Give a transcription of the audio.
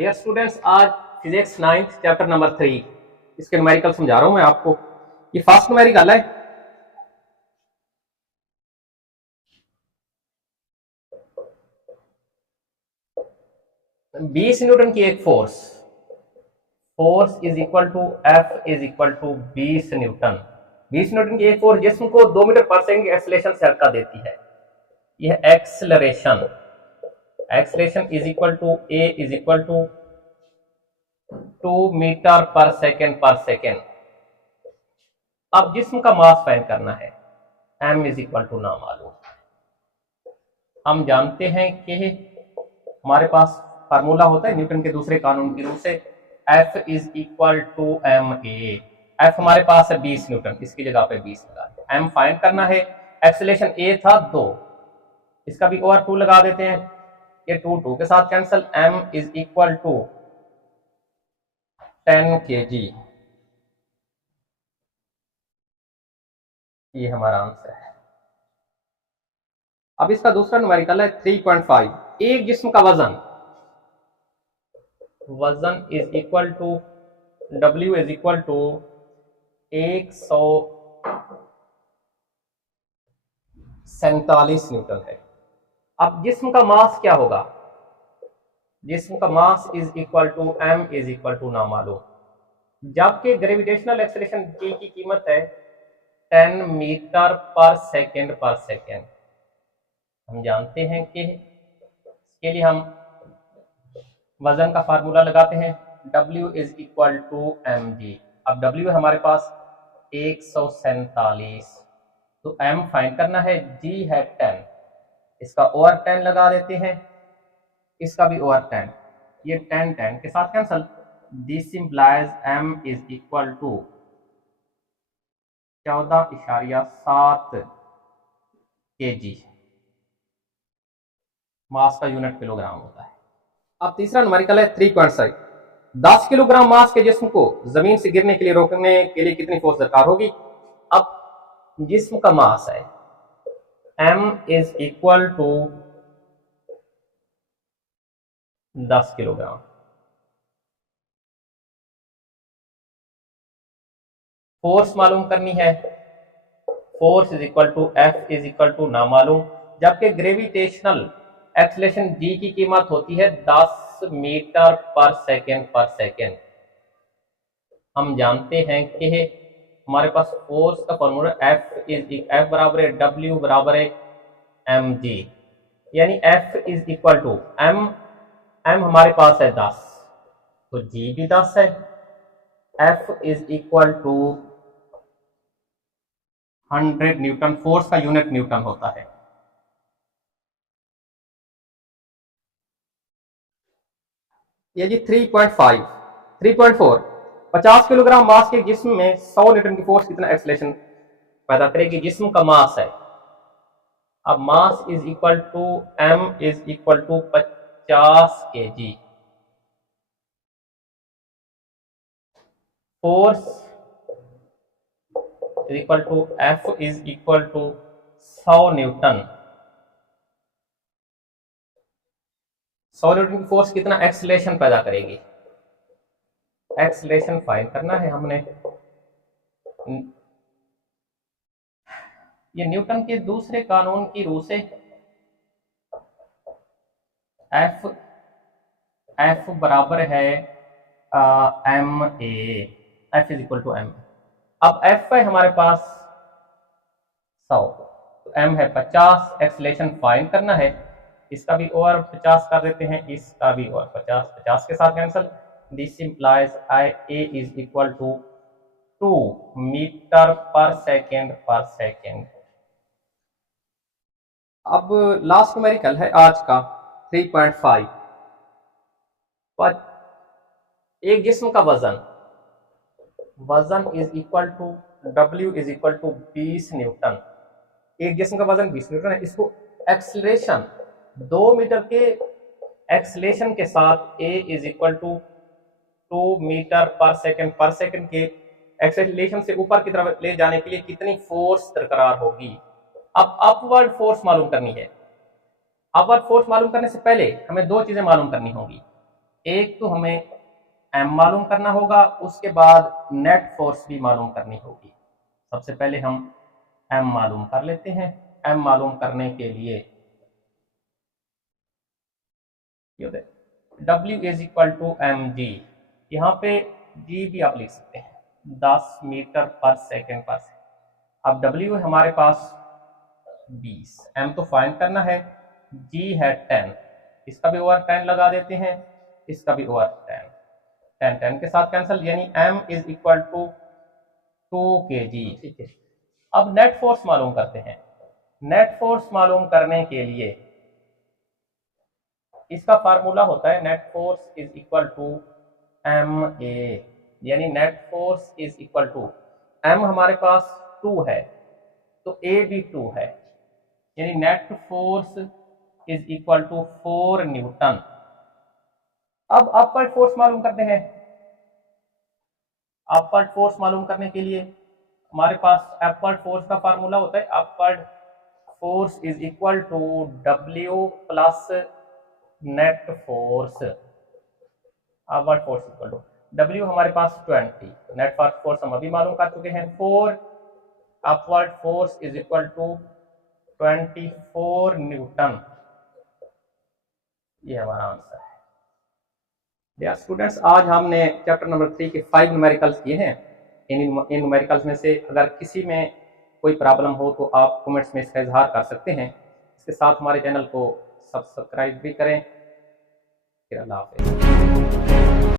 Dear students, आज physics 9th chapter number 3 इसके numerical समझा रहा हूं मैं आपको। ये फर्स्ट न्यूमेरिकल है। बीस न्यूटन की एक force is equal to F is equal to 20 newton. 20 newton की एक फोर्स जिसम को 2 मीटर पर सेकंड की एक्सेलरेशन से हल्का देती है। यह acceleration is equal to A is equal to 2 metre पर सेकेंड। अब जिस्म का मास फाइंड करना है। m इज इक्वल टू ना मालूम। हम जानते हैं कि हमारे पास फार्मूला होता है न्यूटन के दूसरे कानून की रूप से, F is equal to M A. F हमारे पास है 20 न्यूटन, इसकी जगह पे 20 लगा दिया। m फाइंड करना है। एक्सेलरेशन a था 2, इसका भी और 2 लगा देते हैं। ये 2 के साथ cancel. m is equal to 10 kg। ये हमारा आंसर है। अब इसका दूसरा न्यूमेरिकल है 3.5। एक जिस्म का वजन is equal to W is equal to 147 newton है। अब जिस्म का मास क्या होगा? जिस्म का mass is equal to m is equal to ना मालूम, जबकि ग्रेविटेशनल एक्सेलरेशन G की कीमत है 10 मीटर पर सेकेंड। हम जानते हैं कि इसके लिए हम वजन का फार्मूला लगाते हैं, W is equal to mg। अब W है हमारे पास 147, तो m फाइंड करना है, G है 10, इसका ओवर 10 लगा देते हैं, इसका भी ओवर 10, ये 10 के साथ cancel. This implies m is equal to 14.7 kg। Mass का यूनिट किलोग्राम होता है। अब तीसरा न्यूमेरिकल है 3.6। 10 किलोग्राम मास के जिस्म को जमीन से गिरने के लिए रोकने के लिए कितनी फोर्स दरकार होगी? अब जिस्म का मास है m is equal to 10 kilogram. Force मालूम करनी है, force is equal to F is equal to ना मालूम, जबकि ग्रेविटेशनल एक्सेलरेशन G की कीमत होती है 10 मीटर पर सेकेंड। हम जानते हैं कि हमारे पास फोर्स का फॉर्मूला F बराबर है W बराबर है mg, यानी F is equal to m हमारे पास है 10, तो G भी 10 है। F is equal to 100 newton, force का यूनिट न्यूटन होता है। ये जी 3.4। 50 किलोग्राम मास के जिस्म में 100 न्यूटन की फोर्स कितना एक्सेलरेशन पैदा करेगी? जिस्म का मास है। अब mass is equal to m is equal to 50 kg। Force is equal to F is equal to 100 newton. 100 newton की फोर्स कितना एक्सेलरेशन पैदा करेगी? एक्सेलरेशन फाइंड करना है हमने। ये न्यूटन के दूसरे कानून की रूह से F बराबर है m a। F is equal to m। अब F है हमारे पास 100, तो m है 50। एक्सेलरेशन फाइंड करना है, इसका भी ओवर 50 कर देते हैं, इसका भी ओवर 50 के साथ cancel. This implies a is equal to 2 metre पर सेकेंड। अब लास्ट न्यूमेरिकल है आज का 3.5। एक जिस्म का वजन is equal to W is equal to 20 newton. एक जिस्म का वजन 20 न्यूटन है, इसको एक्सेलरेशन 2 मीटर के एक्सेलरेशन के साथ A is equal to 2 metre पर सेकेंड के एक्सेलरेशन से ऊपर की तरफ ले जाने के लिए कितनी फोर्स बरकरार होगी? अब अपवर्ड फोर्स मालूम करनी है। अपवर्ड फोर्स मालूम करने से पहले हमें 2 चीजें मालूम करनी होंगी। एक तो हमें m मालूम करना होगा, उसके बाद नेट फोर्स भी मालूम करनी होगी। सबसे पहले हम m मालूम कर लेते हैं। m मालूम करने के लिए W is equal to M G, यहाँ पे g भी आप लिख सकते हैं, 10 मीटर पर सेकेंड पर सेकेंड। अब W है हमारे पास 20, m तो फाइंड करना है, g है 10, इसका भी ओवर 10 लगा देते हैं, इसका भी ओवर 10, 10 के साथ कैंसिल, यानी m is equal to 2 kg। ठीक है, अब नेट फोर्स मालूम करते हैं। नेट फोर्स मालूम करने के लिए इसका फार्मूला होता है net force is equal to M A, यानी net force is equal to m हमारे पास 2 है तो a भी 2 है, यानी net force is equal to 4 newton. अब अपवर्ड फोर्स मालूम करते हैं। अपवर्ड फोर्स मालूम करने के लिए हमारे पास अपवर्ड फोर्स का फार्मूला होता है, upward force is equal to W plus net force. Upward force equal to W हमारे पास 20, नेट फोर्स हम अभी मालूम कर चुके हैं 4, upward force is equal to 24 newton. ये हमारा आंसर है। डियर स्टूडेंट्स, आज हमने चैप्टर नंबर 3 के 5 न्यूमेरिकल्स किए हैं। इन न्यूमेरिकल्स में से अगर किसी में कोई प्रॉब्लम हो तो आप कमेंट्स में इसका इजहार कर सकते हैं। इसके साथ हमारे चैनल को सब्सक्राइब भी करें। फिर अल्लाह हाफ़िज़।